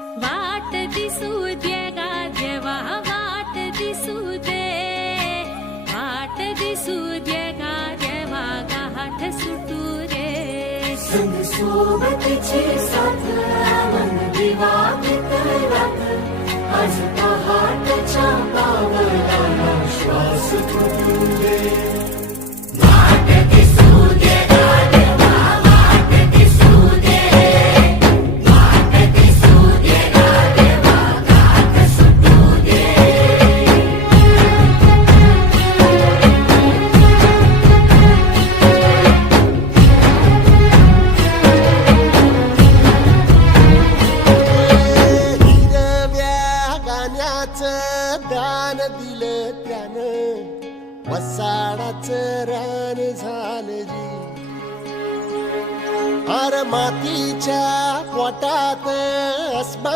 वाट दिसू दे गा देवा, वाट दिसू दे, वाट दिसू दे गा देवा, गाठ सुटू रे. संग सोबतीची साथ मन दिवा मित्रात, आज पहाटच्या पावलाला श्वास फुटू दे. वाट दिसू दे गा देवा, वाट दिसू दे, वाट दिसू दे गा देवा, गाठ सुटू दे. दान दिलं त्यानं, वसाडाचं रान झालं जी. अर मातीच्या पोटात अस्मा